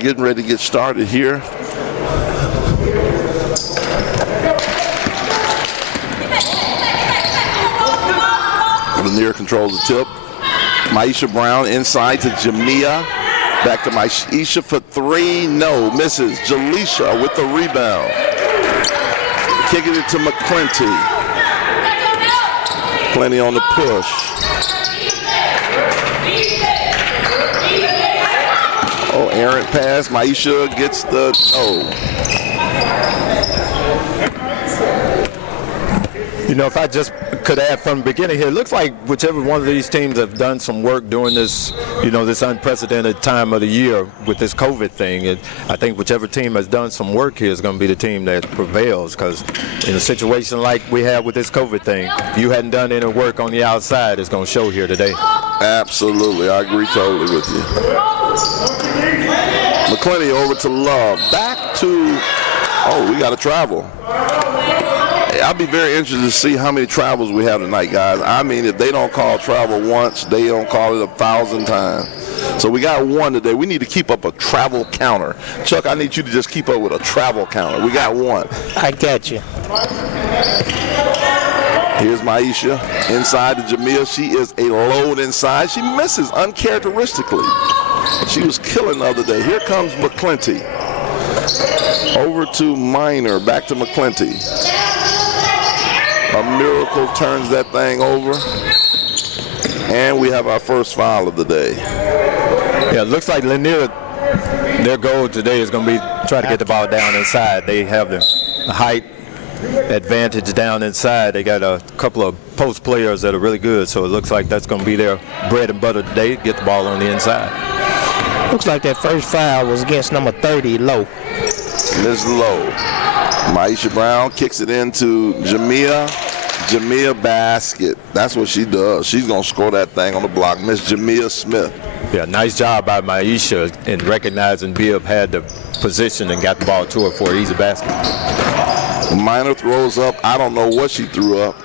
getting ready to get started here. Lanier controls the tip. Maisha Brown inside to Jamia. Back to Maisha for three. No, misses. Jaleisha with the rebound. Kicking it to McClinty. Plenty on the push. Oh, errant pass. Maisha gets the You know, if I just could add from the beginning here, it looks like whichever one of these teams have done some work during this, you know, this unprecedented time of the year with this COVID thing. I think whichever team has done some work here is going to be the team that prevails, because in a situation like we have with this COVID thing, if you hadn't done any work on the outside, it's going to show here today. Absolutely. I agree totally with you. McClinty over to Love. Back to, we got to travel. I'll be very interested to see how many travels we have tonight, guys. I mean, if they don't call travel once, they don't call it 1,000 times. So we got one today. We need to keep up a travel counter. Chuck, I need you to just keep up with a travel counter. We got one. I got you. Here's Maisha inside to Jamia. She is a load inside. She misses uncharacteristically. She was killing the other day. Here comes McClinty. Over to Minor. Back to McClinty. A miracle turns that thing over. And we have our first foul of the day. Yeah, it looks like Lanier, their goal today is going to be try to get the ball down inside. They have the height advantage down inside. They got a couple of post players that are really good, so it looks like that's going to be their bread and butter today, get the ball on the inside. Looks like that first foul was against number 30, Lowe. Ms. Lowe. Maisha Brown kicks it into Jamia. Jamia basket. That's what she does. She's going to score that thing on the block. Miss Jamia Smith. Yeah, nice job by Maisha in recognizing Bibb had the position and got the ball to her for an easy basket. Minor throws up. I don't know what she threw up.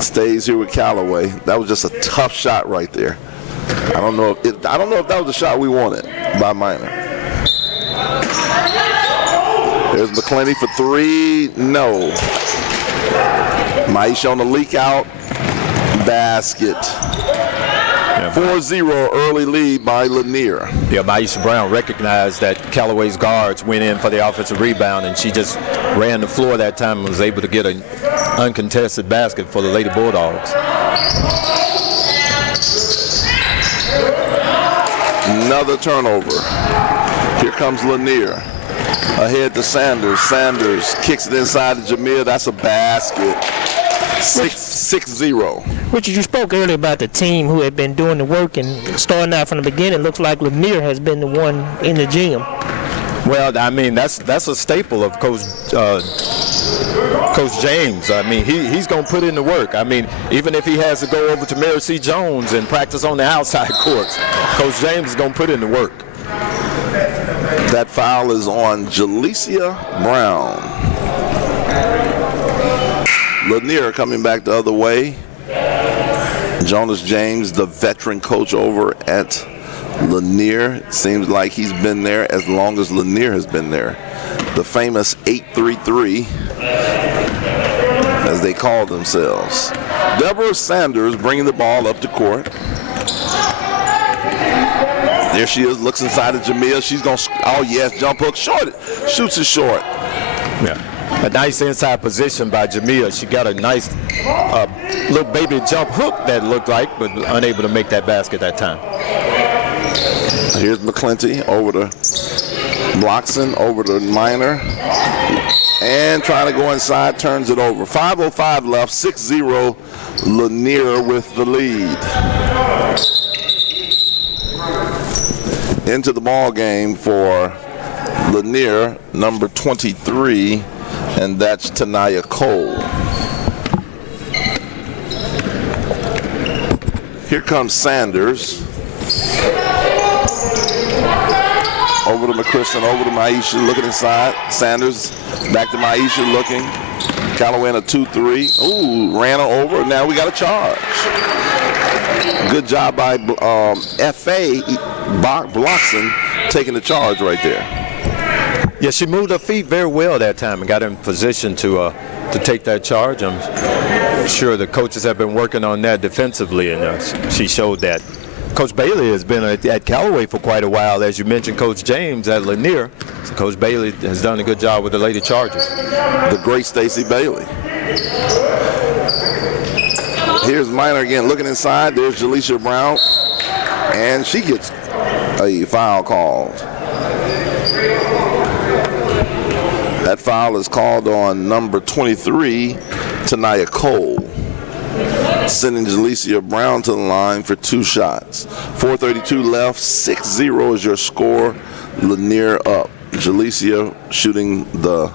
Stays here with Callaway. That was just a tough shot right there. I don't know if that was the shot we wanted by Minor. There's McClinty for three. No. Maisha on the leak out. Basket. 4-0 early lead by Lanier. Yeah, Maisha Brown recognized that Callaway's guards went in for the offensive rebound, and she just ran the floor that time and was able to get an uncontested basket for the Lady Bulldogs. Another turnover. Here comes Lanier. Ahead to Sanders. Sanders kicks it inside to Jamil. That's a basket. 6-0. Richard, you spoke earlier about the team who had been doing the work, and starting out from the beginning, looks like Lanier has been the one in the gym. Well, I mean, that's a staple of Coach James. I mean, he's going to put in the work. I mean, even if he has to go over to Mary C. Jones and practice on the outside courts, Coach James is going to put in the work. That foul is on Jaleisha Brown. Lanier coming back the other way. Jonas James, the veteran coach over at Lanier. Seems like he's been there as long as Lanier has been there. The famous 8-3-3, as they call themselves. Deborah Sanders bringing the ball up the court. There she is, looks inside of Jamil. She's going to, oh yes, jump hook, short. Shoots it short. Yeah. A nice inside position by Jamia. She got a nice little baby jump hook that looked like, but unable to make that basket that time. Here's McClinty over to Bloxson, over to Minor. And trying to go inside, turns it over. 5:05 left, 6-0, Lanier with the lead. Into the ball game for Lanier, number 23, and that's Tanaya Cole. Here comes Sanders. Over to McChristen, over to Maisha, looking inside. Sanders back to Maisha, looking. Callaway in a 2-3. Ooh, ran her over. Now we got a charge. Good job by F.A. Bloxon taking the charge right there. Yeah, she moved her feet very well that time and got in position to take that charge. I'm sure the coaches have been working on that defensively, and she showed that. Coach Bailey has been at Callaway for quite a while. As you mentioned, Coach James at Lanier. So Coach Bailey has done a good job with the Lady Chargers. The great Stacy Bailey. Here's Minor again looking inside. There's Jalecia Brown, and she gets a foul called. That foul is called on number 23, Tania Cole, sending Jalecia Brown to the line for 2 shots. 4:32 left, 6-0 is your score. Lanier up. Jalecia shooting the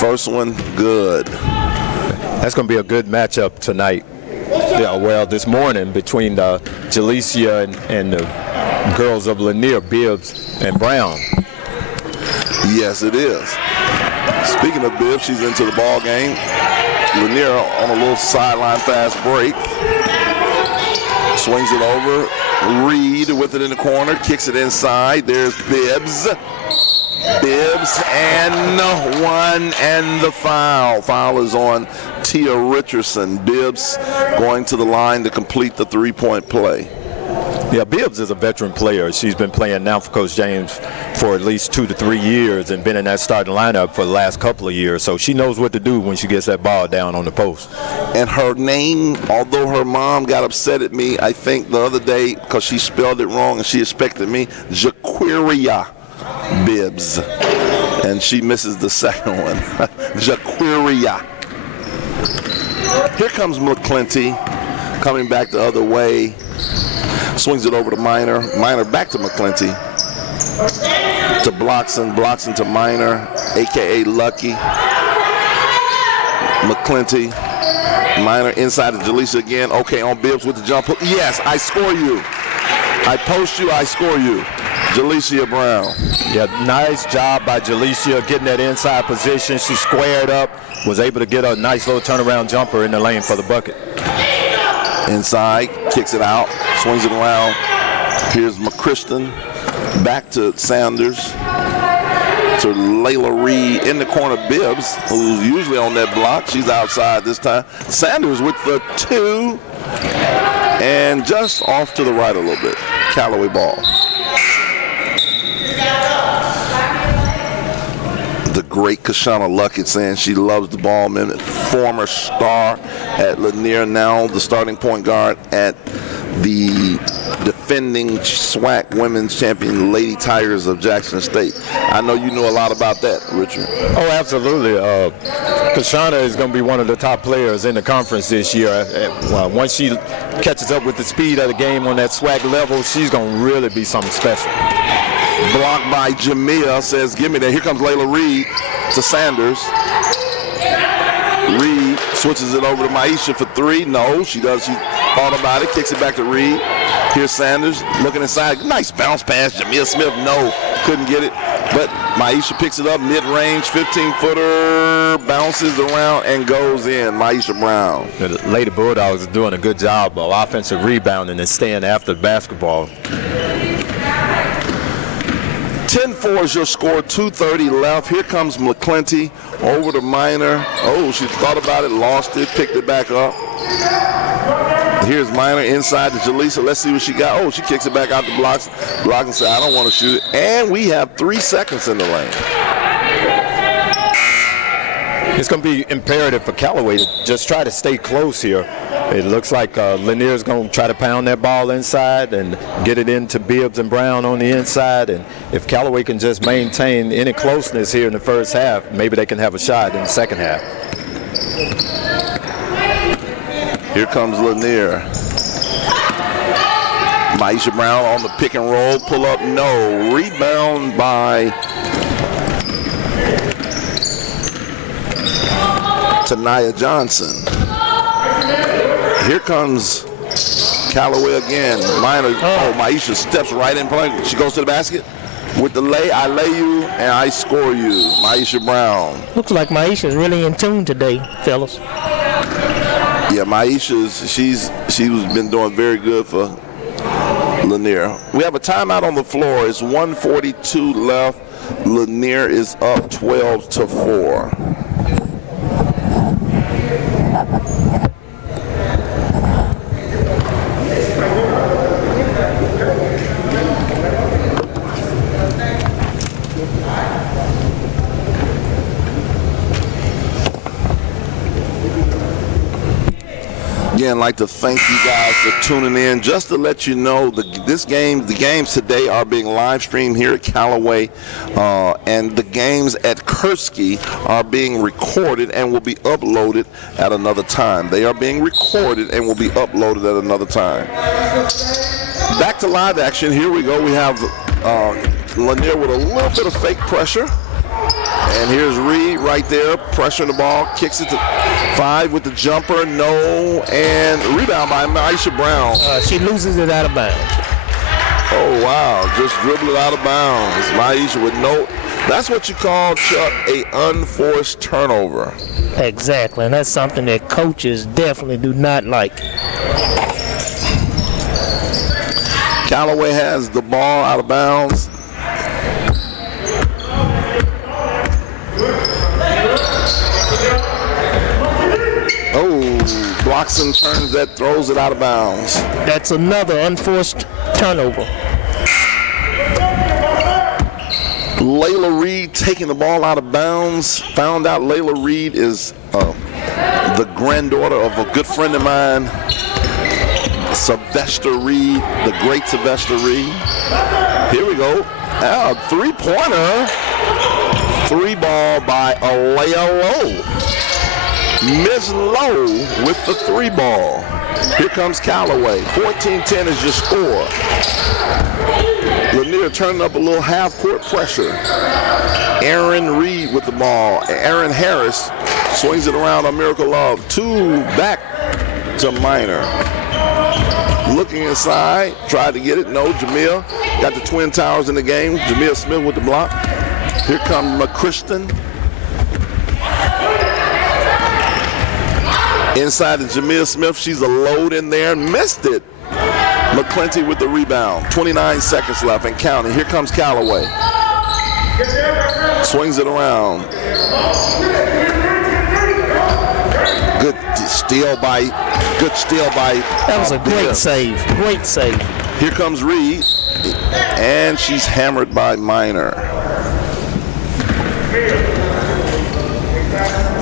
first one, good. That's going to be a good matchup tonight. Yeah, well, this morning between Jalecia and the girls of Lanier, Bibbs and Brown. Yes, it is. Speaking of Bibbs, she's into the ball game. Lanier on a little sideline fast break. Swings it over. Reed with it in the corner. Kicks it inside. There's Bibbs. Bibbs and one and the foul. Foul is on Tia Richardson. Bibbs going to the line to complete the 3-point play. Yeah, Bibbs is a veteran player. She's been playing now for Coach James for at least 2 to 3 years and been in that starting lineup for the last couple of years. So she knows what to do when she gets that ball down on the post. And her name, although her mom got upset at me, I think the other day because she spelled it wrong and she expected me, Jaquiria Bibbs. And she misses the second one. Jaquiria. Here comes McClinty coming back the other way. Swings it over to Minor. Minor back to McClinty. To Bloxon. Bloxon to Minor, a.k.a. Lucky. McClinty. Minor inside to Jalecia again. Okay, on Bibbs with the jump hook. Yes, I score you. I post you, I score you. Jalecia Brown. Yeah, nice job by Jalecia getting that inside position. She squared up, was able to get a nice little turnaround jumper in the lane for the bucket. Inside, kicks it out, swings it around. Here's McChriston, back to Sanders, to Layla Reed in the corner. Bibbs, who's usually on that block, she's outside this time. Sanders with the 2, and just off to the right a little bit. Callaway ball. The great Kashana Luckett saying she loves the ball. Former star at Lanier, now the starting point guard at the defending SWAC Women's Champion Lady Tigers of Jackson State. I know you know a lot about that, Richard. Oh, absolutely. Kashana is going to be one of the top players in the conference this year. Once she catches up with the speed of the game on that SWAC level, she's going to really be something special. Blocked by Jamia, says, give me that. Here comes Layla Reed to Sanders. Reed switches it over to Maisha for 3. No, she does. She thought about it, kicks it back to Reed. Here's Sanders looking inside. Nice bounce pass. Jamia Smith, no, couldn't get it. But Maisha picks it up, mid-range, 15-footer, bounces around and goes in. Maisha Brown. The Lady Bulldogs are doing a good job of offensive rebounding and staying after the basketball. 10-4 is your score, 2:30 left. Here comes McClinty over to Minor. Oh, she thought about it, lost it, picked it back up. Here's Minor inside to Jalecia. Let's see what she got. Oh, she kicks it back out to Blocks. Blocks and says, I don't want to shoot it. And we have 3 seconds in the lane. It's going to be imperative for Callaway to just try to stay close here. It looks like Lanier's going to try to pound that ball inside and get it into Bibbs and Brown on the inside. And if Callaway can just maintain any closeness here in the first half, maybe they can have a shot in the second half. Here comes Lanier. Maisha Brown on the pick and roll. Pull up, no. Rebound by Tania Johnson. Here comes Callaway again. Minor. Oh, Maisha steps right in play. She goes to the basket with the lay. I lay you and I score you. Maisha Brown. Looks like Maisha's really in tune today, fellas. Yeah, Maisha's she's been doing very good for Lanier. We have a timeout on the floor. It's 1:42 left. Lanier is up 12-4. Again, I'd like to thank you guys for tuning in. Just to let you know, the games today are being live streamed here at Callaway, and the games at Kursky are being recorded and will be uploaded at another time. They are being recorded and will be uploaded at another time. Back to live action. Here we go. We have Lanier with a little bit of fake pressure. And here's Reed right there, pressuring the ball, kicks it to 5 with the jumper, no, and rebound by Aisha Brown. She loses it out of bounds. Oh, wow, just dribble it out of bounds. Maisha with no, that's what you call, Chuck, a unforced turnover. Exactly, and that's something that coaches definitely do not like. Callaway has the ball out of bounds. Oh, blocks and turns that, throws it out of bounds. That's another unforced turnover. Layla Reed taking the ball out of bounds. Found out Layla Reed is the granddaughter of a good friend of mine, Sylvester Reed, the great Sylvester Reed. Here we go. Three-pointer. 3-ball by Alea Lowe. Miss Lowe with the 3-ball. Here comes Callaway. 14-10 is your score. Lanier turning up a little half-court pressure. Aaron Reed with the ball. Aaron Harris swings it around on Miracle Love. 2 back to Minor. Looking inside, tried to get it. No, Jamil got the Twin Towers in the game. Jamil Smith with the block. Here comes McChriston. Inside to Jamil Smith. She's a load in there. Missed it. McClinty with the rebound. 29 seconds left and counting. Here comes Callaway. Swings it around. Good steal by. That was a great save. Great save. Here comes Reed. And she's hammered by Minor.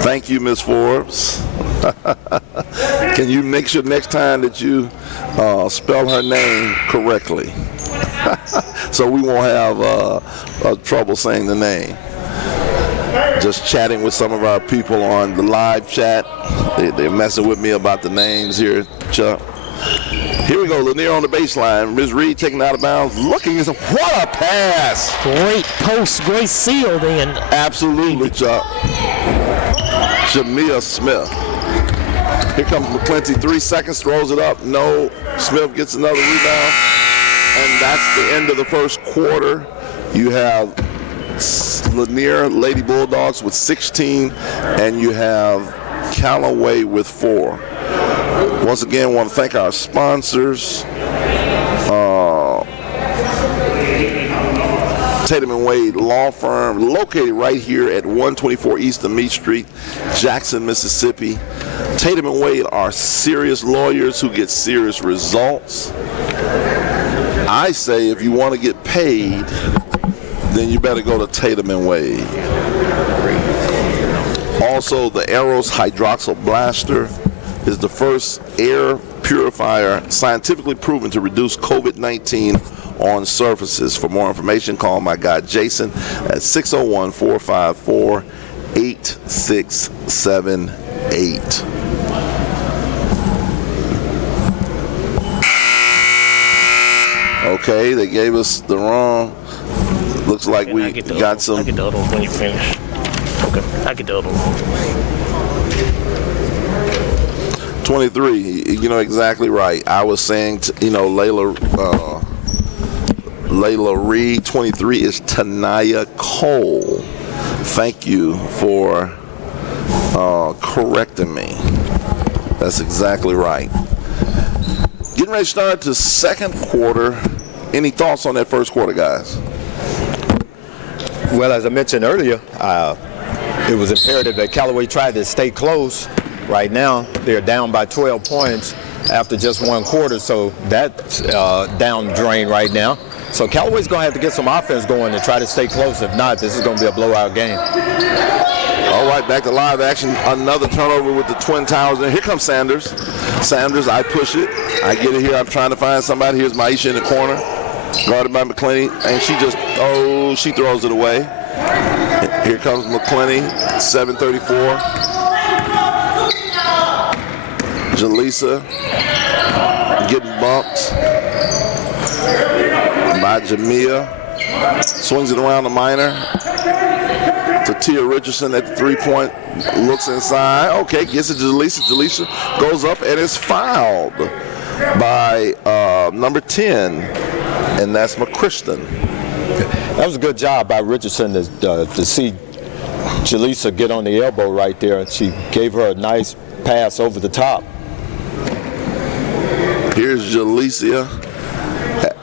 Thank you, Ms. Forbes. Can you make sure next time that you spell her name correctly? So we won't have trouble saying the name. Just chatting with some of our people on the live chat. They're messing with me about the names here, Chuck. Here we go, Lanier on the baseline. Ms. Reed taking out of bounds. Looking, what a pass! Great post, great seal then. Absolutely, Chuck. Jamia Smith. Here comes McClinty, 3 seconds, throws it up. No, Smith gets another rebound. And that's the end of the first quarter. You have Lanier Lady Bulldogs with 16, and you have Callaway with 4. Once again, I want to thank our sponsors. Tatum & Wade Law Firm, located right here at 124 East of Meade Street, Jackson, Mississippi. Tatum & Wade are serious lawyers who get serious results. I say if you want to get paid, then you better go to Tatum & Wade. Also, the Eros Hydroxyl Blaster is the first air purifier scientifically proven to reduce COVID-19 on surfaces. For more information, call my guy Jason at 601-454-8678. Okay, they gave us the wrong. Looks like we got some. I get the other one when you finish. Okay, I get the other one. 23, you know exactly right. I was saying, Layla Reed. 23 is Tanaya Cole. Thank you for correcting me. That's exactly right. Getting ready to start the second quarter. Any thoughts on that first quarter, guys? Well, as I mentioned earlier, it was imperative that Callaway tried to stay close. Right now, they're down by 12 points after just one quarter, so that's down drain right now. So Callaway's going to have to get some offense going to try to stay close. If not, this is going to be a blowout game. All right, back to live action. Another turnover with the Twin Towers. And here comes Sanders. Sanders, I push it. I get it here. I'm trying to find somebody. Here's Maisha in the corner, guarded by McClenny. And she throws it away. Here comes McClenny, 7:34. Jaleesa getting bumped by Jamia. Swings it around the Minor to Tia Richardson at the three-point. Looks inside. Okay, gets it to Jaleesa. Jaleesa goes up and is fouled by number 10, and that's McChriston. That was a good job by Richardson to see Jaleesa get on the elbow right there, and she gave her a nice pass over the top. Here's Jaleesa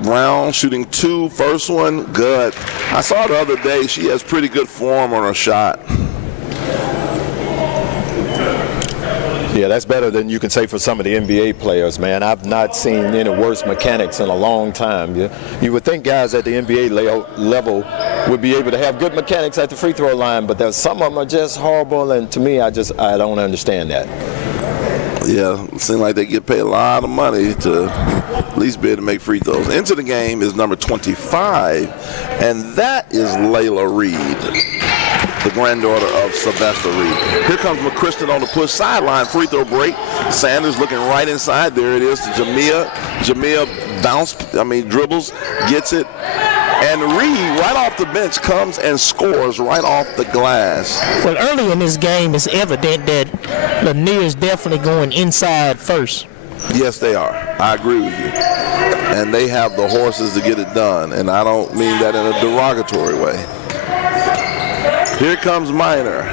Brown shooting 2. First one, good. I saw the other day she has pretty good form on her shot. Yeah, that's better than you can say for some of the NBA players, man. I've not seen any worse mechanics in a long time. You would think guys at the NBA level would be able to have good mechanics at the free throw line, but there's some of them are just horrible, and to me, I don't understand that. Yeah, it seems like they get paid a lot of money to at least be able to make free throws. Into the game is number 25, and that is Layla Reed, the granddaughter of Sylvester Reed. Here comes McChriston on the push sideline free throw break. Sanders looking right inside. There it is to Jamia. Jamia dribbles, gets it. And Reed, right off the bench, comes and scores right off the glass. Well, early in this game, it's evident that Lanier is definitely going inside first. Yes, they are. I agree with you. And they have the horses to get it done. And I don't mean that in a derogatory way. Here comes Minor.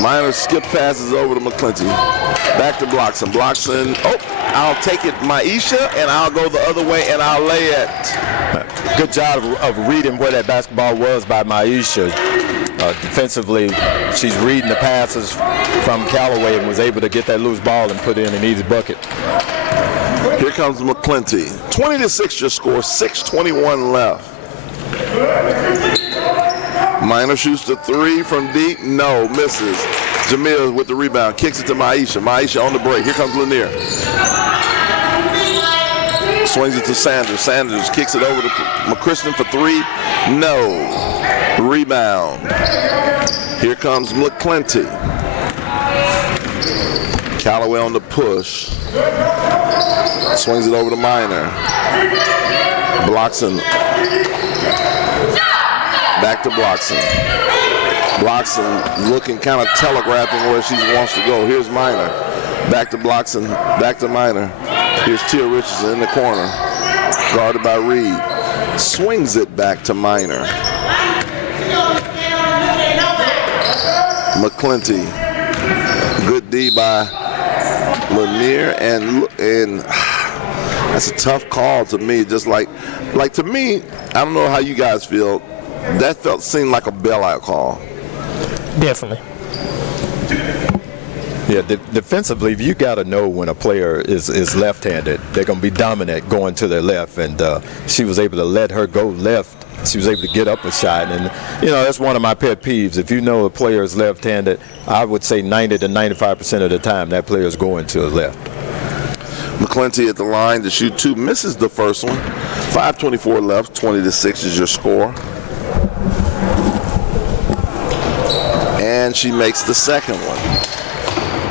Minor skip passes over to McClinty. Back to Bloxson. Bloxson, I'll take it, Maisha, and I'll go the other way, and I'll lay it. Good job of reading where that basketball was by Maisha. Defensively, she's reading the passes from Callaway and was able to get that loose ball and put in an easy bucket. Here comes McClinty. 20-6 your score, 6:21 left. Minor shoots the 3 from deep. No, misses. Jamil with the rebound. Kicks it to Maisha. Maisha on the break. Here comes Lanier. Swings it to Sanders. Sanders kicks it over to McChriston for 3. No. Rebound. Here comes McClinty. Callaway on the push. Swings it over to Minor. Bloxson. Back to Bloxson. Bloxson looking, kind of telegraphing where she wants to go. Here's Minor. Back to Bloxson. Back to Minor. Here's Tia Richardson in the corner. Guarded by Reed. Swings it back to Minor. McClinty. Good D by Lanier. And that's a tough call to me. Just like to me, I don't know how you guys feel. That seemed like a bailout call. Definitely. Yeah, defensively, you got to know when a player is left-handed. They're going to be dominant going to their left, and she was able to let her go left. She was able to get up a shot, and that's one of my pet peeves. If you know a player is left-handed, I would say 90 to 95% of the time that player is going to the left. McClinty at the line to shoot 2, misses the first one. 5:24 left, 20-6 is your score. And she makes the second one.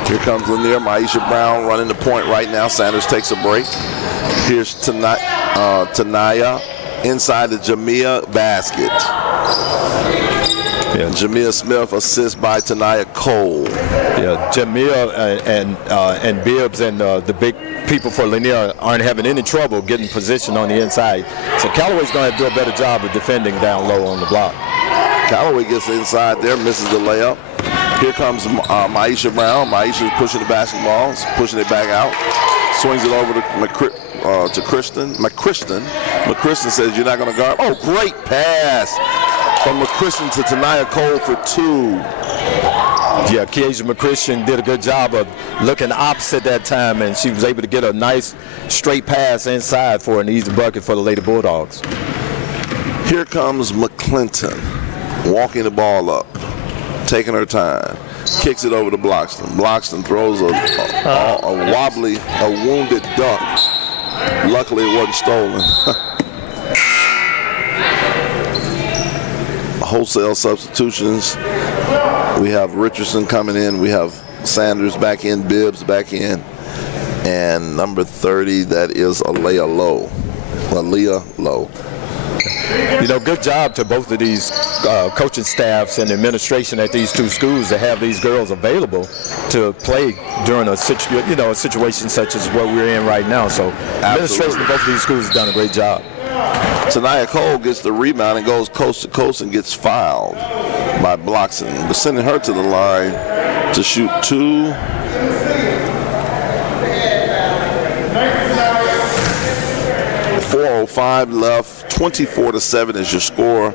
Here comes Lanier. Maisha Brown running the point right now. Sanders takes a break. Here's Tanaya inside the Jamia basket. Yeah. Jamia Smith assist by Tanaya Cole. Yeah, Jamia and Bibbs and the big people for Lanier aren't having any trouble getting position on the inside. So Callaway's going to do a better job of defending down low on the block. Callaway gets inside there, misses the layup. Here comes Maisha Brown. Maisha's pushing the basketball, pushing it back out. Swings it over to Kristen. McChristen says, "You're not going to guard." Oh, great pass from McChristen to Tania Cole for 2. Yeah, Keisha McChristen did a good job of looking opposite that time, and she was able to get a nice straight pass inside for an easy bucket for the Lady Bulldogs. Here comes McClinton, walking the ball up, taking her time, kicks it over to Bloxton. Bloxton throws a wounded duck. Luckily, it wasn't stolen. Wholesale substitutions. We have Richardson coming in. We have Sanders back in, Bibbs back in. And number 30, that is Aaliyah Lowe. You know, good job to both of these coaching staffs and administration at these two schools to have these girls available to play during a situation such as what we're in right now. So, administration of both of these schools has done a great job. Tania Cole gets the rebound and goes coast to coast and gets fouled by Bloxton. We're sending her to the line to shoot 2. .405 left, 24-7 is your score.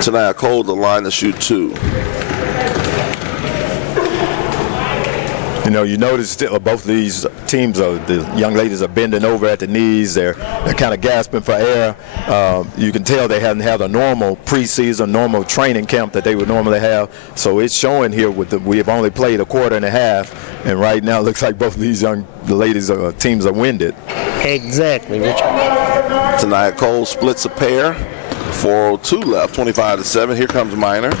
Tania Cole the line to shoot 2. You know, you notice both of these teams, the young ladies are bending over at the knees. They're kind of gasping for air. You can tell they haven't had a normal preseason, normal training camp that they would normally have. So it's showing here we have only played a quarter and a half, and right now it looks like both of these the ladies teams are winded. Exactly, Richard. Tania Cole splits a pair. 4:02 left, 25-7. Here comes Minor.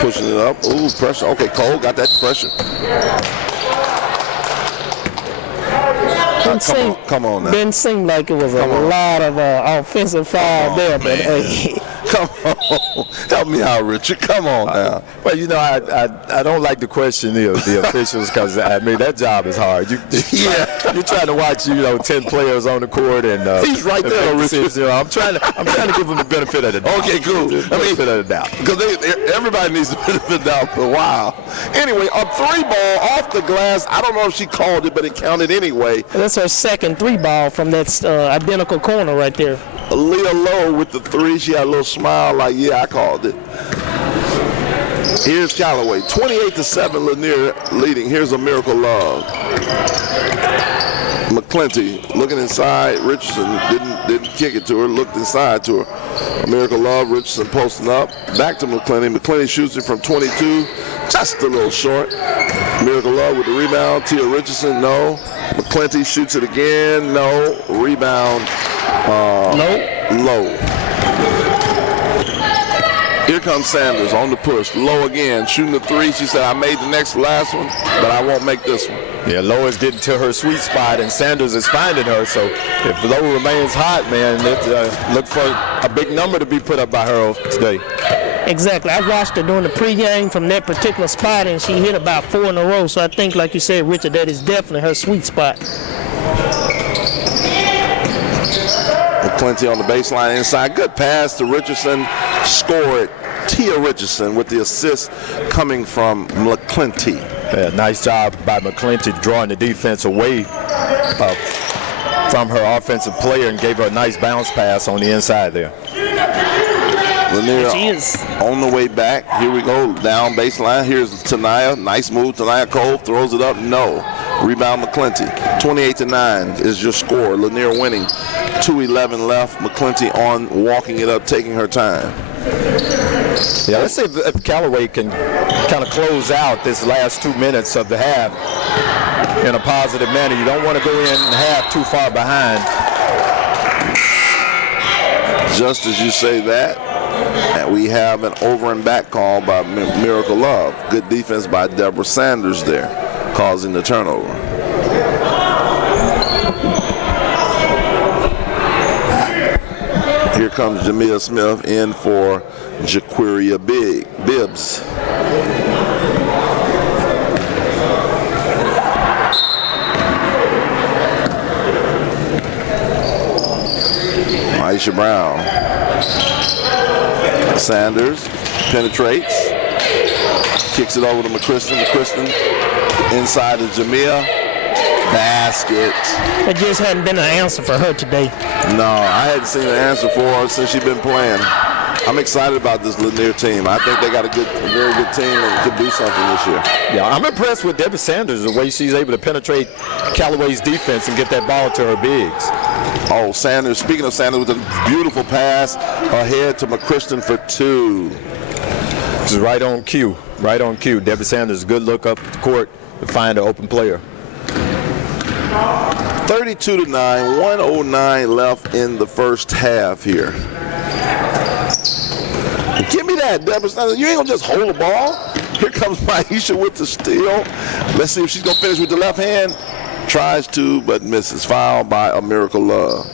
Pushing it up. Ooh, pressure. Okay, Cole got that pressure. Come on now. Didn't seem like it was a lot of offensive foul there, but come on. Help me out, Richard. Come on now. Well, you know, I don't like to question the officials because, I mean, that job is hard. You're trying to watch, 10 players on the court and he's right there, Richard. I'm trying to give them the benefit of the doubt. Okay, cool. Benefit of the doubt. Because everybody needs the benefit of the doubt for a while. Anyway, a 3-ball off the glass. I don't know if she called it, but it counted anyway. That's her second 3-ball from that identical corner right there. Leah Lowe with the 3. She had a little smile like, yeah, I called it. Here's Callaway. 28-7 Lanier leading. Here's a Miracle Love. McClinty looking inside. Richardson didn't kick it to her. Looked inside to her. A Miracle Love. Richardson posting up. Back to McClinty. McClinty shoots it from 22. Just a little short. Miracle Love with the rebound. Tia Richardson, no. McClinty shoots it again. No. Rebound. Low. Here comes Sanders on the push. Low again, shooting the 3. She said, I made the last one, but I won't make this one. Yeah, Low is getting to her sweet spot, and Sanders is finding her. So if Low remains hot, man, look for a big number to be put up by her today. Exactly. I watched her during the pregame from that particular spot, and she hit about 4 in a row. So I think, like you said, Richard, that is definitely her sweet spot. McClinty on the baseline inside. Good pass to Richardson. Scored Tia Richardson with the assist coming from McClinty. Yeah, nice job by McClinty drawing the defense away from her offensive player and gave her a nice bounce pass on the inside there. Lanier on the way back. Here we go, down baseline. Here's Tania. Nice move. Tania Cole throws it up. No. Rebound McClinty. 28-9 is your score. Lanier winning. 2:11 left. McClinty on walking it up, taking her time. Yeah, let's see if Callaway can kind of close out this last 2 minutes of the half in a positive manner. You don't want to go in half too far behind. Just as you say that, and we have an over and back call by Miracle Love. Good defense by Deborah Sanders there, causing the turnover. Here comes Jamia Smith in for Jaquiria Bibbs. Aisha Brown. Sanders penetrates. Kicks it over to McChriston. McChriston inside to Jamia. Basket. It just hadn't been an answer for her today. No, I hadn't seen an answer for her since she's been playing. I'm excited about this Lanier team. I think they got a very good team and can do something this year. Yeah, I'm impressed with Debbie Sanders, the way she's able to penetrate Callaway's defense and get that ball to her bigs. Oh, Sanders, speaking of Sanders, with a beautiful pass ahead to McChriston for 2. This is right on cue. Right on cue. Debbie Sanders, good look up the court to find an open player. 32-9, 1:09 left in the first half here. Give me that, Deborah. You ain't gonna just hold the ball. Here comes Maisha with the steal. Let's see if she's gonna finish with the left hand. Tries to, but misses. Fouled by a Miracle Love.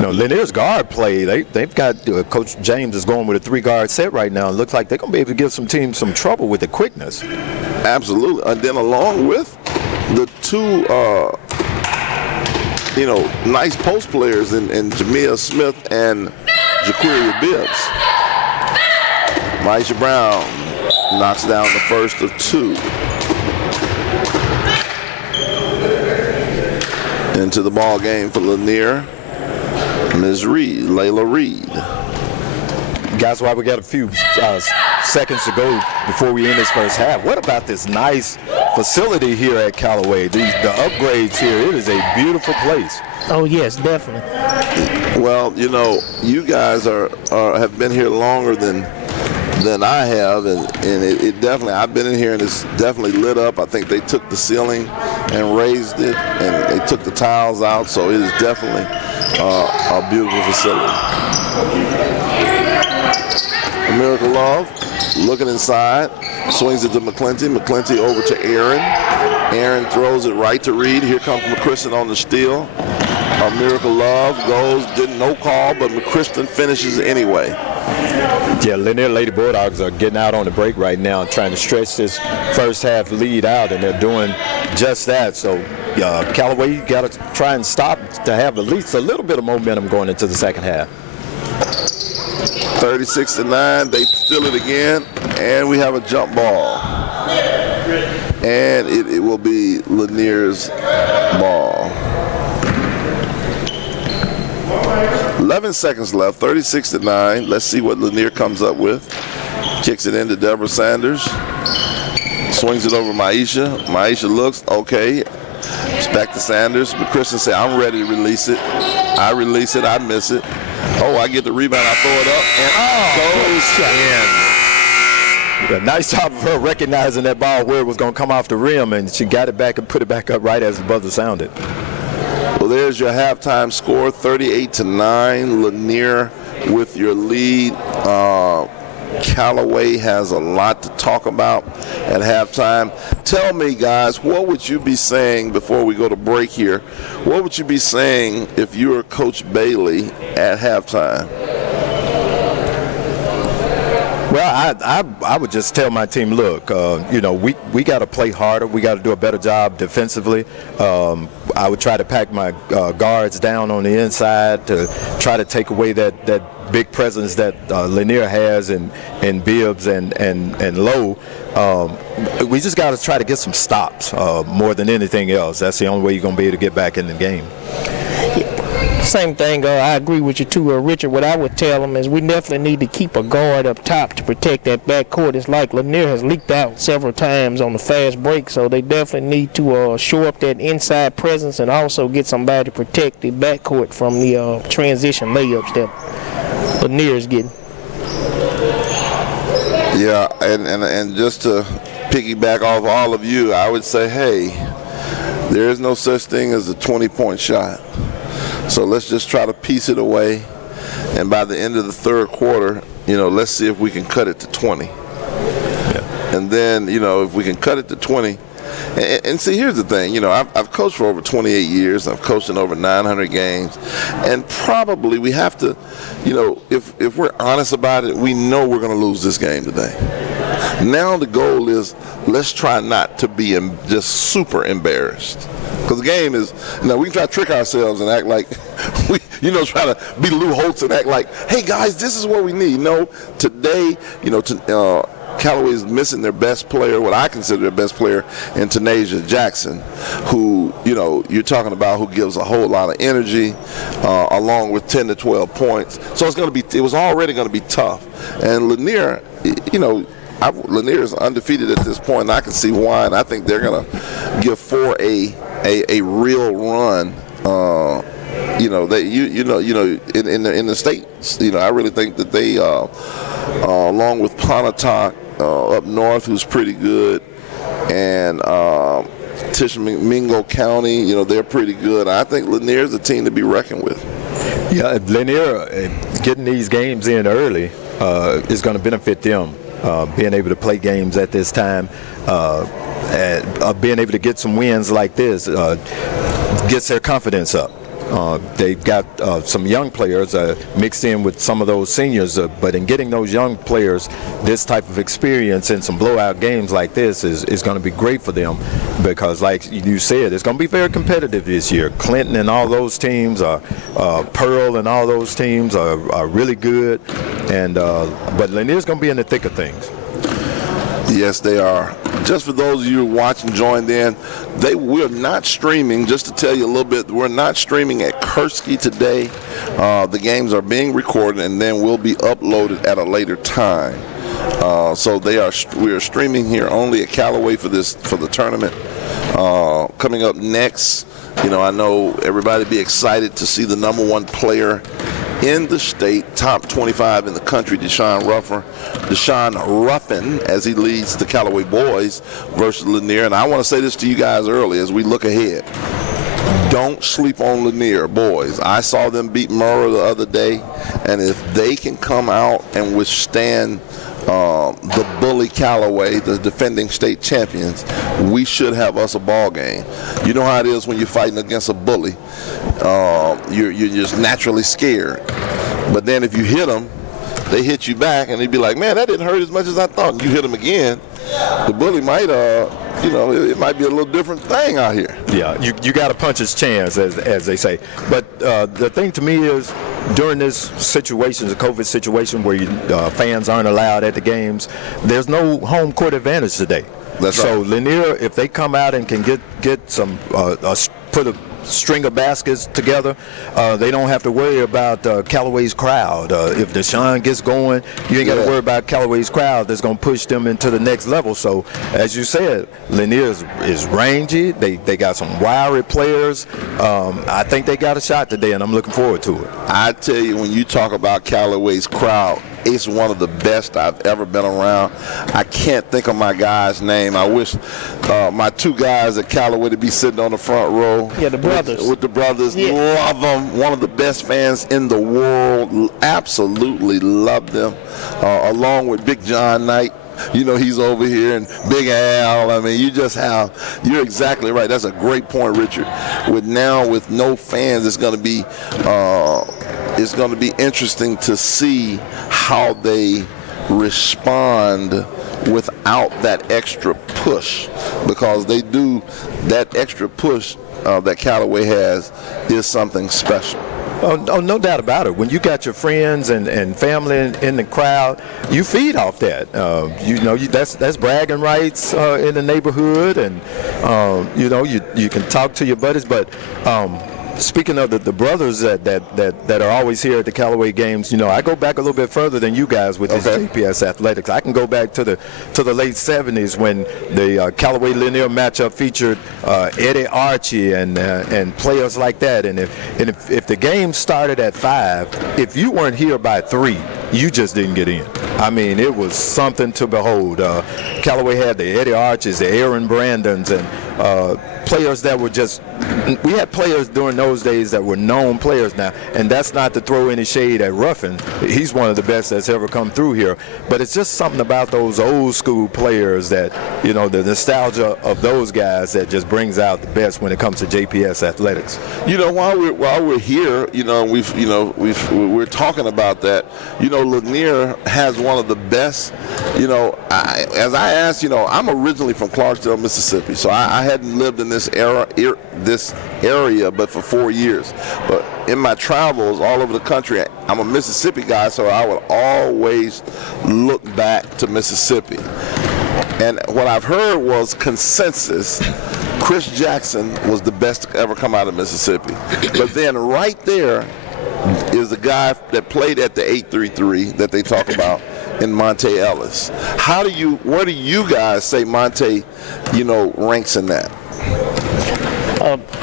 No, Lanier's guard play. They've got Coach James is going with a 3-guard set right now. It looks like they're gonna be able to give some teams some trouble with the quickness. Absolutely, and then along with the 2. Nice post players in Jamia Smith and Jaquiria Bibbs. Maisha Brown knocks down the first of 2. Into the ball game for Lanier, Ms. Reed, Layla Reed. Guys, while we got a few seconds to go before we end this first half, what about this nice facility here at Callaway? The upgrades here, it is a beautiful place. Oh, yes, definitely. Well, you guys have been here longer than I have, and it definitely, I've been in here and it's definitely lit up. I think they took the ceiling and raised it, and they took the tiles out, so it is definitely a beautiful facility. Miracle Love looking inside, swings it to McClinty. McClinty over to Aaron. Aaron throws it right to Reed. Here comes McChriston on the steal. Miracle Love goes, no call, but McChriston finishes anyway. Yeah, Lanier Lady Bulldogs are getting out on the break right now, trying to stretch this first half lead out, and they're doing just that. So Callaway, you got to try and stop to have at least a little bit of momentum going into the second half. 36-9, they steal it again, and we have a jump ball. And it will be Lanier's ball. 11 seconds left, 36-9. Let's see what Lanier comes up with. Kicks it into Deborah Sanders. Swings it over Maisha. Maisha looks, okay. It's back to Sanders. But Kristen said, I'm ready to release it. I release it, I miss it. Oh, I get the rebound, I throw it up, and goes in. Yeah, nice job of her recognizing that ball where it was going to come off the rim, and she got it back and put it back up right as the buzzer sounded. Well, there's your halftime score, 38-9. Lanier with your lead. Callaway has a lot to talk about at halftime. Tell me, guys, what would you be saying before we go to break here? What would you be saying if you were Coach Bailey at halftime? Well, I would just tell my team, look, we got to play harder. We got to do a better job defensively. I would try to pack my guards down on the inside to try to take away that big presence that Lanier has in Bibbs and Lowe. We just got to try to get some stops more than anything else. That's the only way you're going to be able to get back in the game. Same thing. I agree with you too, Richard. What I would tell them is we definitely need to keep a guard up top to protect that backcourt. It's like Lanier has leaked out several times on the fast break, so they definitely need to shore up that inside presence and also get somebody to protect the backcourt from the transition layups that Lanier is getting. Yeah, and just to piggyback off all of you, I would say, hey, there is no such thing as a 20-point shot. So let's just try to piece it away, and by the end of the third quarter, let's see if we can cut it to 20. Yeah. And then, if we can cut it to 20, and see, here's the thing, I've coached for over 28 years. I've coached in over 900 games, and probably we have to, if we're honest about it, we know we're going to lose this game today. Now the goal is let's try not to be just super embarrassed. Because the game is, we can try to trick ourselves and act like we, try to be Lou Holtz and act like, hey guys, this is what we need. No, today, Callaway is missing their best player, what I consider their best player, in Tanasia Jackson, who, you're talking about, who gives a whole lot of energy, along with 10 to 12 points. So it was already going to be tough. And Lanier, Lanier is undefeated at this point, and I can see why. And I think they're going to give 4 a real run. In the states. I really think that they, along with Pontotoc up north, who's pretty good, and Tishomingo County, they're pretty good. I think Lanier's a team to be reckoned with. Yeah, Lanier getting these games in early is going to benefit them. Being able to play games at this time, and being able to get some wins like this gets their confidence up. They've got some young players mixed in with some of those seniors, but in getting those young players this type of experience in some blowout games like this is going to be great for them, because like you said, it's going to be very competitive this year. Clinton and all those teams, Pearl and all those teams are really good, and but Lanier's going to be in the thick of things. Yes, they are. Just for those of you watching, joined in, we're not streaming. Just to tell you a little bit, we're not streaming at Kursky today. The games are being recorded and then will be uploaded at a later time. So we are streaming here only at Callaway for the tournament. Coming up next, I know everybody be excited to see the number 1 player in the state, top 25 in the country, Deshaun Ruffin, as he leads the Callaway boys versus Lanier. And I want to say this to you guys early as we look ahead. Don't sleep on Lanier, boys. I saw them beat Murrah the other day, and if they can come out and withstand the bully Callaway, the defending state champions, we should have us a ball game. You know how it is when you're fighting against a bully. You're just naturally scared. But then if you hit them, they hit you back, and they'd be like, man, that didn't hurt as much as I thought. And you hit them again, the bully might, it might be a little different thing out here. Yeah, you got a puncher's chance, as they say. But the thing to me is, during this situation, the COVID situation where fans aren't allowed at the games, there's no home court advantage today. That's so right. Lanier, if they come out and can get some put a string of baskets together, they don't have to worry about Callaway's crowd. If Deshaun gets going, you ain't got to worry about Callaway's crowd that's going to push them into the next level. So, as you said, Lanier is rangy. They got some wiry players. I think they got a shot today, and I'm looking forward to it. I tell you, when you talk about Callaway's crowd, it's one of the best I've ever been around. I can't think of my guy's name. I wish my 2 guys at Callaway to be sitting on the front row. Yeah, the brothers. With the brothers. Yeah. Love them. One of the best fans in the world. Absolutely love them. Along with Big John Knight. He's over here, and Big Al. I mean, you're exactly right. That's a great point, Richard. With no fans, it's going to be interesting to see how they respond without that extra push, because they do that extra push that Callaway has is something special. Oh, no doubt about it. When you got your friends and family in the crowd, you feed off that. That's bragging rights in the neighborhood, and you can talk to your buddies. But speaking of the brothers that are always here at the Callaway games, I go back a little bit further than you guys with this JPS Athletics. I can go back to the late 70s when the Callaway Lanier matchup featured Eddie Archie and players like that. And if the game started at 5, if you weren't here by 3, you just didn't get in. I mean, it was something to behold. Callaway had the Eddie Archies, the Aaron Brandons, and players that were just we had players during those days that were known players now, and that's not to throw any shade at Ruffin. He's one of the best that's ever come through here. But it's just something about those old school players that, the nostalgia of those guys that just brings out the best when it comes to JPS athletics. While we're here, we're talking about that. Lanier has one of the best. As I asked, I'm originally from Clarksdale, Mississippi, so I hadn't lived in this area but for 4 years. But in my travels all over the country, I'm a Mississippi guy, so I would always look back to Mississippi. And what I've heard was consensus. Chris Jackson was the best to ever come out of Mississippi. But then right there is the guy that played at the 833 that they talk about in Monte Ellis. Where do you guys say Monte, ranks in that?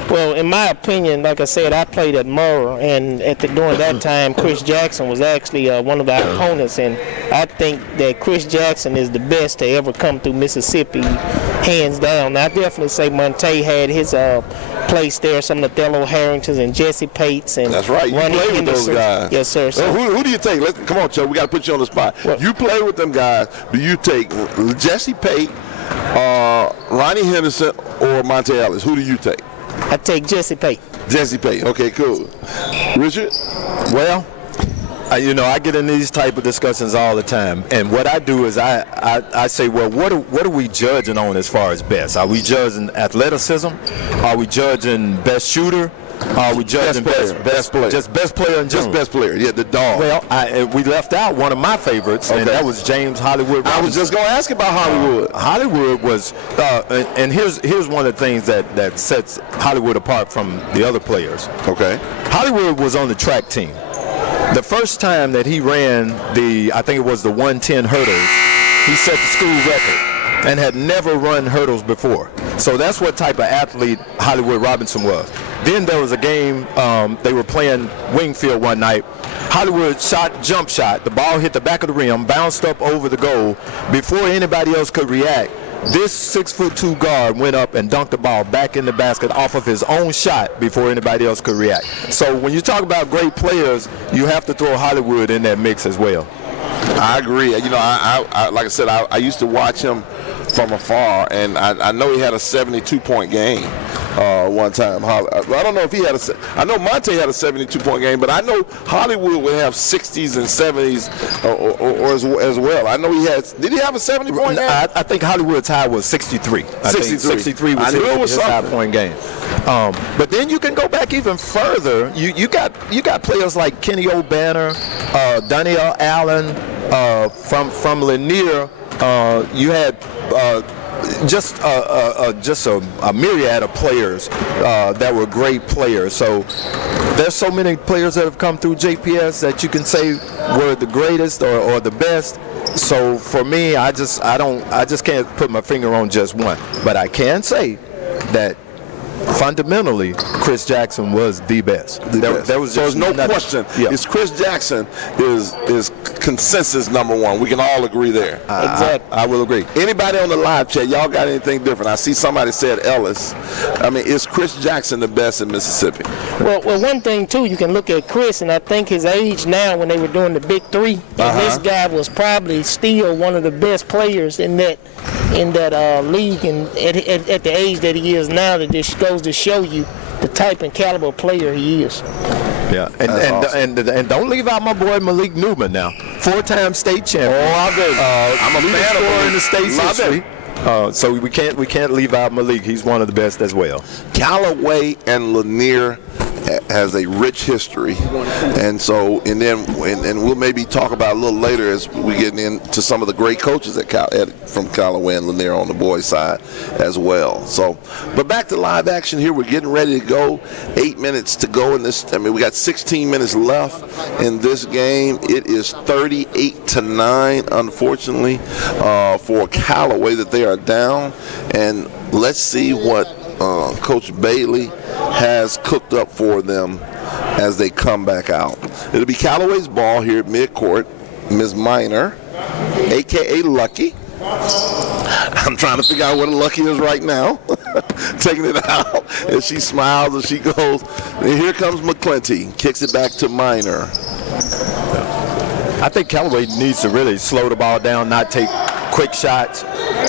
Well, in my opinion, like I said, I played at Murrah, and during that time, Chris Jackson was actually one of our opponents, and I think that Chris Jackson is the best to ever come through Mississippi, hands down. Now, I definitely say Monte had his place there, some of the Thello Harringtons and Jesse Pates. And that's right. You played with those guys. Yes, sir. So who do you take? Come on, Chuck. We got to put you on the spot. You play with them guys. Do you take Jesse Pate, Ronnie Henderson, or Monte Ellis? Who do you take? I take Jesse Pate. Jesse Pate. Okay, cool. Richard? Well, I get in these type of discussions all the time, and what I do is I say, well, what are we judging on as far as best? Are we judging athleticism? Are we judging best shooter? Are we judging best player? Just best player and just best player. Yeah, the dog. Well, we left out one of my favorites, and that was James Hollywood Robinson. I was just going to ask about Hollywood. Hollywood was, and here's one of the things that sets Hollywood apart from the other players. Okay. Hollywood was on the track team. The first time that he ran I think it was the 110 hurdles, he set the school record and had never run hurdles before. So that's what type of athlete Hollywood Robinson was. Then there was a game, they were playing Wingfield one night. Hollywood jump shot. The ball hit the back of the rim, bounced up over the goal. Before anybody else could react, this 6'2" guard went up and dunked the ball back in the basket off of his own shot before anybody else could react. So when you talk about great players, you have to throw Hollywood in that mix as well. I agree. I like I said, I used to watch him from afar, and I know he had a 72-point game one time. I don't know if he had I know Monte had a 72-point game, but I know Hollywood would have 60s and 70s or as well. I know he had. Did he have a 70-point game? I think Hollywood's high was 63. 63 was his high-point game. But then you can go back even further. You got players like Kenny O'Banner, Daniel Allen from Lanier. You had just a myriad of players that were great players. So there's so many players that have come through JPS that you can say were the greatest or the best. So for me, I just can't put my finger on just one. But I can say that fundamentally, Chris Jackson was the best. There was so there's no question. Yeah. It's Chris Jackson is consensus number one. We can all agree there. Exactly. I will agree. Anybody on the live chat, y'all got anything different? I see somebody said Ellis. I mean, is Chris Jackson the best in Mississippi? Well, one thing too, you can look at Chris, and I think his age now when they were doing the Big Three, and this guy was probably still one of the best players in that league, and at the age that he is now, that just goes to show you the type and caliber player he is. Yeah, and don't leave out my boy Malik Newman now, 4-time state champion. I'm a fan of him in the state's history. So we can't leave out Malik. He's one of the best as well. Callaway and Lanier has a rich history, and we'll maybe talk about a little later as we get into some of the great coaches from Callaway and Lanier on the boys' side as well. So, but back to live action here. We're getting ready to go. 8 minutes to go in this. I mean, we got 16 minutes left in this game. It is 38-9, unfortunately, for Callaway that they are down. And let's see what Coach Bailey has cooked up for them as they come back out. It'll be Callaway's ball here at midcourt. Ms. Minor, a.k.a. Lucky, I'm trying to figure out what Lucky is right now. Taking it out, and she smiles and she goes. And here comes McClinty, kicks it back to Minor. I think Callaway needs to really slow the ball down, not take quick shots,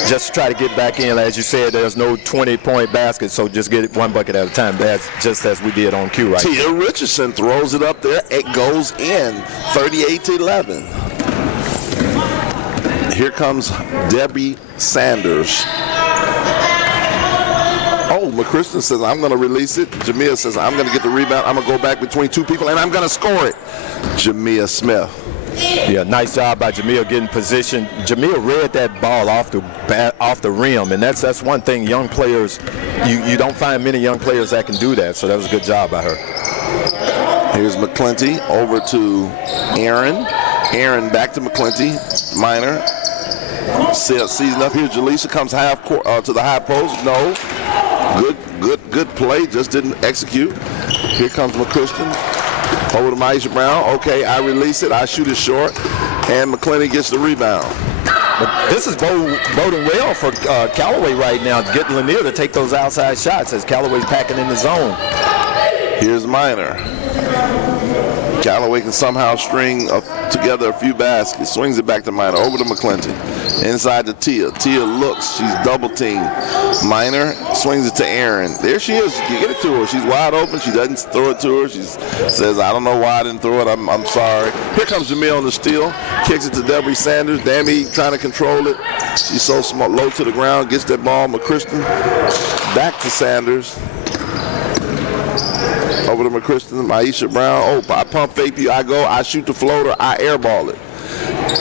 just try to get back in. As you said, there's no 20-point basket, so just get it one bucket at a time. That's just as we did on cue right now. Tia Richardson throws it up there. It goes in, 38-11. Here comes Debbie Sanders. Oh, McChristen says, I'm going to release it. Jamia says, I'm going to get the rebound. I'm going to go back between two people, and I'm going to score it. Jamia Smith. Yeah, nice job by Jamil getting position. Jamil read that ball off the rim, and that's one thing young players, you don't find many young players that can do that, so that was a good job by her. Here's McClinty over to Aaron. Aaron back to McClinty. Minor. Season up here. Jaleesa comes half court, to the high post. No. Good play. Just didn't execute. Here comes McChristen. Over to Maisha Brown. Okay, I release it. I shoot it short. And McClinty gets the rebound. But this is boding well for Callaway right now, getting Lanier to take those outside shots as Callaway's packing in the zone. Here's Minor. Callaway can somehow string together a few baskets. Swings it back to Minor. Over to McClinty. Inside to Tia. Tia looks. She's double teamed. Minor swings it to Aaron. There she is. You get it to her. She's wide open. She doesn't throw it to her. She says, I don't know why I didn't throw it. I'm sorry. Here comes Jamil on the steal. Kicks it to Debbie Sanders. Dammy trying to control it. She's so small, low to the ground. Gets that ball. McChristen. Back to Sanders. Over to McChristen. Maisha Brown. Oh, I pump fake you. I go. I shoot the floater. I airball it.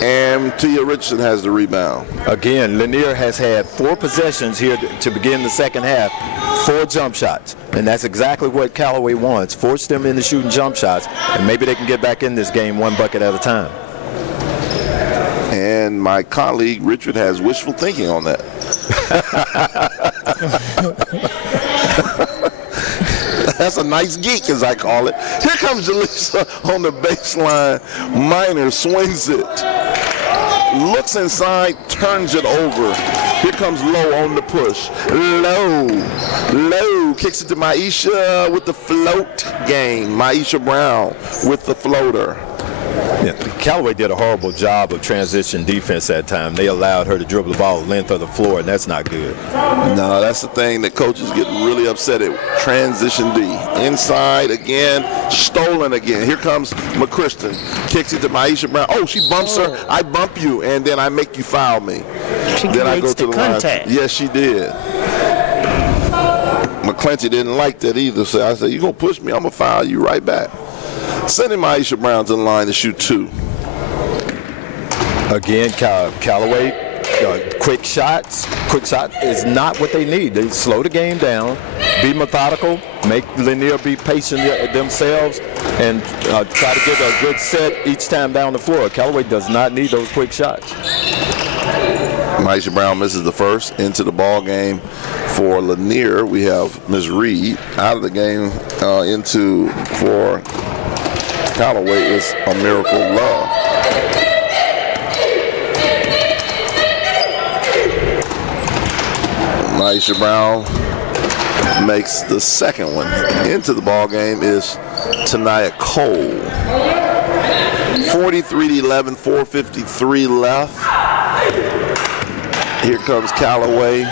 And Tia Richardson has the rebound. Again, Lanier has had 4 possessions here to begin the second half, 4 jump shots. And that's exactly what Callaway wants. Force them into shooting jump shots, and maybe they can get back in this game one bucket at a time. And my colleague Richard has wishful thinking on that. That's a nice geek, as I call it. Here comes Jaleesa on the baseline. Minor swings it. Looks inside, turns it over. Here comes Lowe on the push. Lowe kicks it to Maisha with the float game. Maisha Brown with the floater. Yeah, Callaway did a horrible job of transition defense that time. They allowed her to dribble the ball the length of the floor, and that's not good. No, that's the thing that coaches get really upset at. Transition D. Inside again, stolen again. Here comes McChristen. Kicks it to Maisha Brown. Oh, she bumps her. I bump you, and then I make you foul me. She then I go to the contact. line. Yes, she did. McClinty didn't like that either, so I said, you going to push me, I'm going to foul you right back. Sending Maisha Brown to the line to shoot 2. Again, Callaway, quick shots. Quick shot is not what they need. They slow the game down, be methodical, make Lanier be patient themselves, and try to get a good set each time down the floor. Callaway does not need those quick shots. Maisha Brown misses the first. Into the ball game for Lanier. We have Ms. Reed out of the game. Into for Callaway is a Miracle Love. Maisha Brown makes the second one. Into the ball game is Tanaya Cole. 43-11, 4:53 left. Here comes Callaway.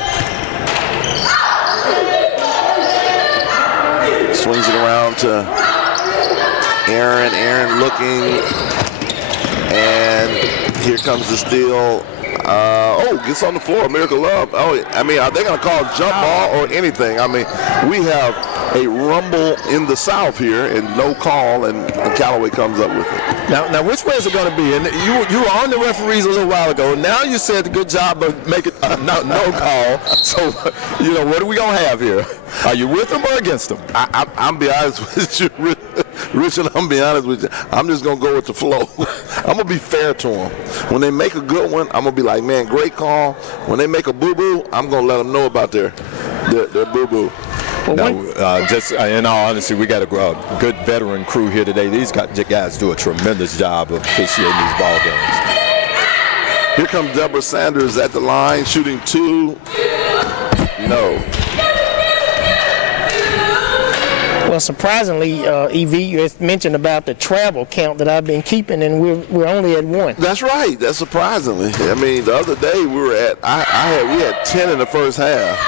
Swings it around to Aaron. Aaron looking. And here comes the steal. Gets on the floor. Miracle Love. Oh, I mean, are they going to call jump ball or anything? I mean, we have a rumble in the South here and no call, and Callaway comes up with it. Now, which way is it going to be? And you were on the referees a little while ago. Now you said a good job of making no call. So, what are we going to have here? Are you with them or against them? I'm be honest with you, Richard. I'm be honest with you. I'm just going to go with the flow. I'm going to be fair to them. When they make a good one, I'm going to be like, man, great call. When they make a boo-boo, I'm going to let them know about their boo-boo. Now, just in all honesty, we got a good veteran crew here today. These guys do a tremendous job of officiating these ball games. Here comes Deborah Sanders at the line, shooting 2. No. Well, surprisingly, EV, you mentioned about the travel count that I've been keeping, and we're only at 1. That's right. That's surprisingly. I mean, the other day we were at we had 10 in the first half,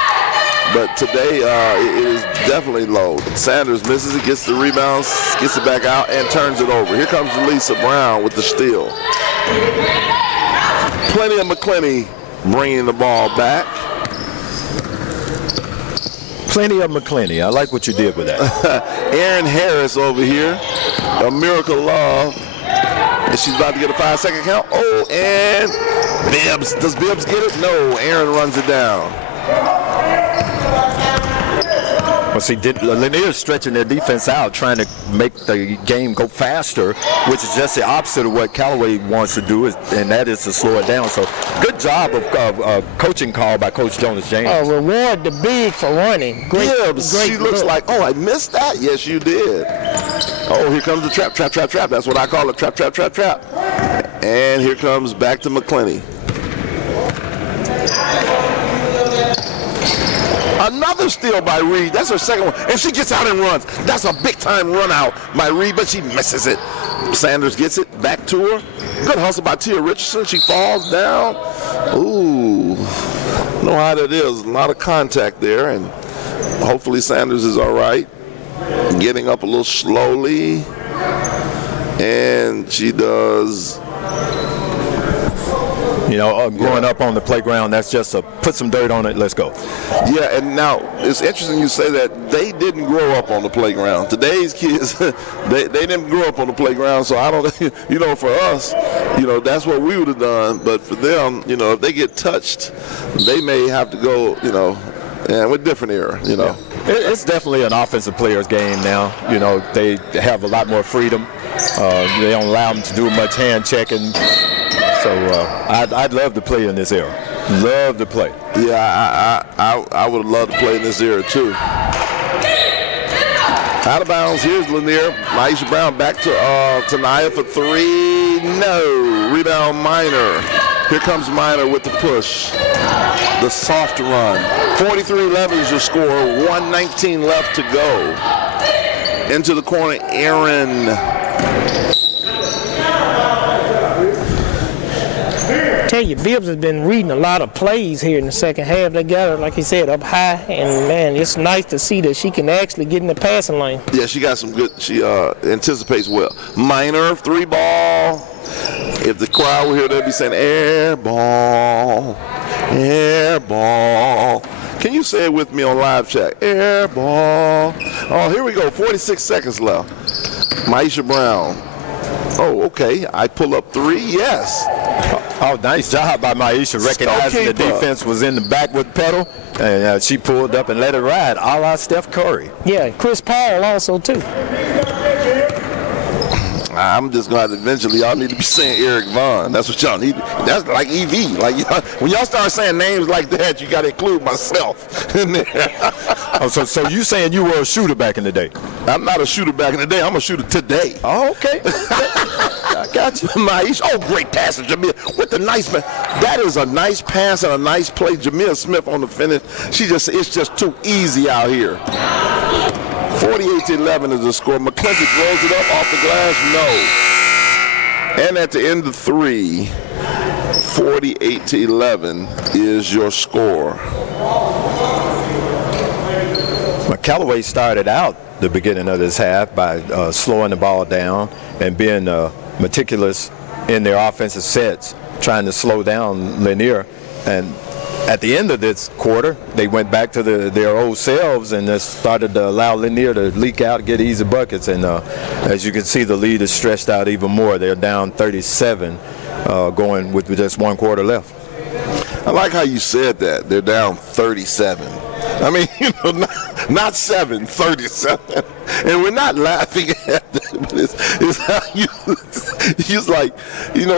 but today it is definitely low. Sanders misses it, gets the rebound, gets it back out, and turns it over. Here comes Lisa Brown with the steal. Plenty of McClenny bringing the ball back. Plenty of McClenny. I like what you did with that. Aaron Harris over here. A miracle love. And she's about to get a 5-second count. Oh, and Bibbs. Does Bibbs get it? No. Aaron runs it down. Well, see, Lanier's stretching their defense out, trying to make the game go faster, which is just the opposite of what Callaway wants to do, and that is to slow it down. So, good job of coaching call by Coach Jonas James. Reward the big for running. Bibbs, she looks like, oh, I missed that. Yes, you did. Oh, here comes the trap. That's what I call it, trap. And here comes back to McClenny. Another steal by Reed. That's her second one. And she gets out and runs. That's a big-time run out by Reed, but she misses it. Sanders gets it back to her. Good hustle by Tia Richardson. She falls down. Ooh. Know how that is. A lot of contact there, and hopefully Sanders is all right. Getting up a little slowly. And she does. You know, growing up on the playground, that's just put some dirt on it, let's go. Yeah, and now it's interesting you say that. They didn't grow up on the playground. Today's kids, they didn't grow up on the playground, so I don't, for us, that's what we would have done. But for them, if they get touched, they may have to go, and with different era, Yeah. It's definitely an offensive player's game now. They have a lot more freedom. They don't allow them to do much hand checking. So I'd love to play in this era. Love to play. Yeah, I would love to play in this era too. Out of bounds. Here's Lanier. Maisha Brown back to Naya for 3. No. Rebound Minor. Here comes Minor with the push. The soft run. 43-11 is your score. 1:19 left to go. Into the corner, Aaron. Tell you, Bibbs has been reading a lot of plays here in the second half. They got her, like he said, up high, and man, it's nice to see that she can actually get in the passing lane. Yeah, she got some good. She anticipates well. Minor 3 ball. If the crowd were here, they'd be saying air ball, air ball. Can you say it with me on live chat? Air ball. Oh, here we go. 46 seconds left. Maisha Brown. Oh, okay. I pull up 3. Yes. Oh, nice job by Maisha, recognizing the defense was in the backward pedal, and she pulled up and let it ride, a la Steph Curry. Yeah, Chris Paul also, too. I'm just going to eventually, y'all need to be saying Eric Vaughn. That's what y'all need. That's like EV. Like when y'all start saying names like that, you got to include myself in there. So you saying you were a shooter back in the day? I'm not a shooter back in the day. I'm a shooter today. Oh, okay. I got you. Maish. Oh, great pass to Jamia with the nice man. That is a nice pass and a nice play. Jamia Smith on the finish. It's just too easy out here. 48-11 is the score. McClintock throws it up off the glass. No. And at the end of 3, 48-11 is your score. Well, Callaway started out the beginning of this half by slowing the ball down and being meticulous in their offensive sets, trying to slow down Lanier. And at the end of this quarter, they went back to their old selves and just started to allow Lanier to leak out, get easy buckets. And as you can see, the lead is stretched out even more. They're down 37 going with just 1 quarter left. I like how you said that. They're down 37. I mean, not 7, 37. And we're not laughing at that, but it's how it's like,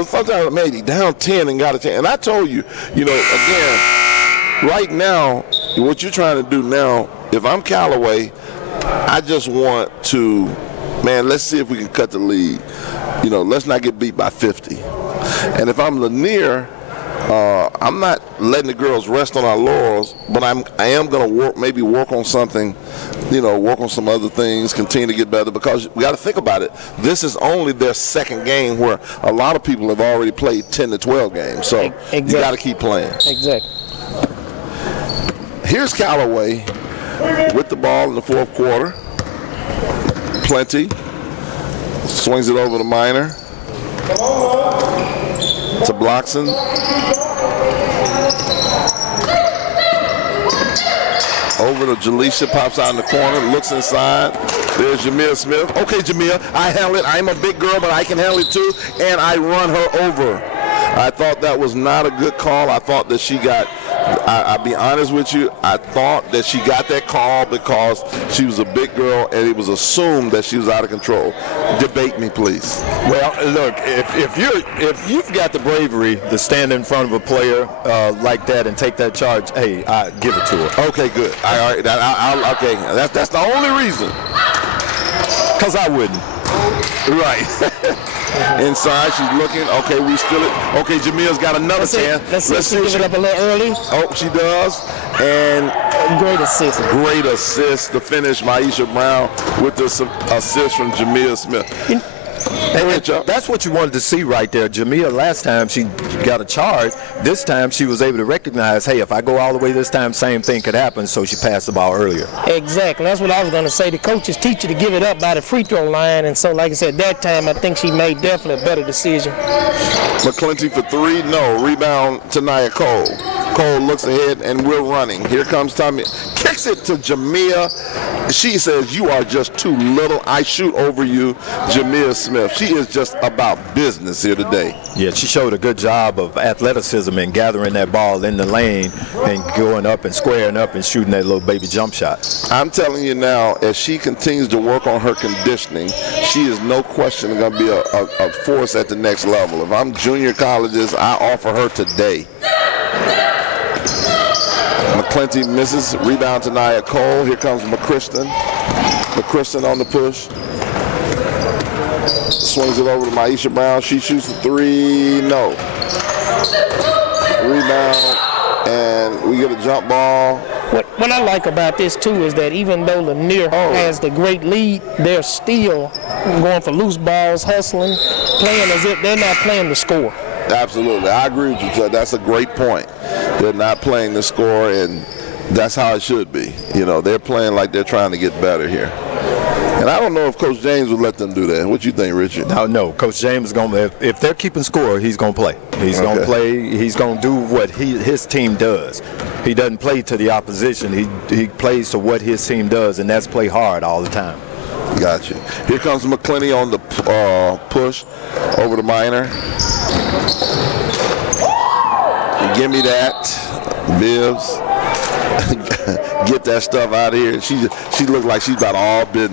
sometimes, man, he down 10 and got a 10. And I told you, again, right now, what you're trying to do now, if I'm Callaway, I just want to, man, let's see if we can cut the lead. Let's not get beat by 50. And if I'm Lanier, I'm not letting the girls rest on our laurels, but I am going to work on something, work on some other things, continue to get better, because we got to think about it. This is only their second game, where a lot of people have already played 10 to 12 games. So Exactly. You got to keep playing. Exactly. Here's Callaway with the ball in the fourth quarter. Plenty. Swings it over to Minor. To Bloxon. Over to Jaleisha, pops out in the corner, looks inside. There's Jamia Smith. Okay, Jamia, I handle it. I'm a big girl, but I can handle it too. And I run her over. I thought that was not a good call. I thought that she got, I'll be honest with you, I thought that she got that call because she was a big girl and it was assumed that she was out of control. Debate me, please. Well, look, if you've got the bravery to stand in front of a player like that and take that charge, hey, I give it to her. Okay, good. Okay, that's the only reason. Because I wouldn't. Right. Inside, she's looking. Okay, we still it. Okay, Jamia's got another chance. Let's see if she give it up a little early. Oh, she does. And great assist. Great assist to finish. Maisha Brown with the assist from Jamia Smith. And that's what you wanted to see right there. Jamia, last time she got a charge. This time she was able to recognize, hey, if I go all the way this time, same thing could happen, so she passed the ball earlier. Exactly. That's what I was going to say. The coaches teach you to give it up by the free throw line, and so, like I said, that time I think she made definitely a better decision. McClinty for three. No. Rebound to Nia Cole. Cole looks ahead, and we're running. Here comes Tommy. Kicks it to Jamia. She says, you are just too little. I shoot over you, Jamia Smith. She is just about business here today. Yeah, she showed a good job of athleticism and gathering that ball in the lane and going up and squaring up and shooting that little baby jump shot. I'm telling you now, as she continues to work on her conditioning, she is no question going to be a force at the next level. If I'm junior colleges, I offer her today. McClinty misses. Rebound to Nia Cole. Here comes McChriston. McChriston on the push. Swings it over to Maisha Brown. She shoots the three. No. Rebound. And we get a jump ball. What I like about this, too, is that even though Lanier has the great lead, they're still going for loose balls, hustling, playing as if they're not playing to score. Absolutely. I agree with you, Ted. That's a great point. They're not playing the score, and that's how it should be. They're playing like they're trying to get better here. And I don't know if Coach James would let them do that. What you think, Richard? No. Coach James is going to, if they're keeping score, he's going to play. He's going to play. He's going to do what his team does. He doesn't play to the opposition. He plays to what his team does, and that's play hard all the time. Gotcha. Here comes McClinty on the push over to Minor. Give me that, Bibbs. Get that stuff out of here. She looked like she's about all business.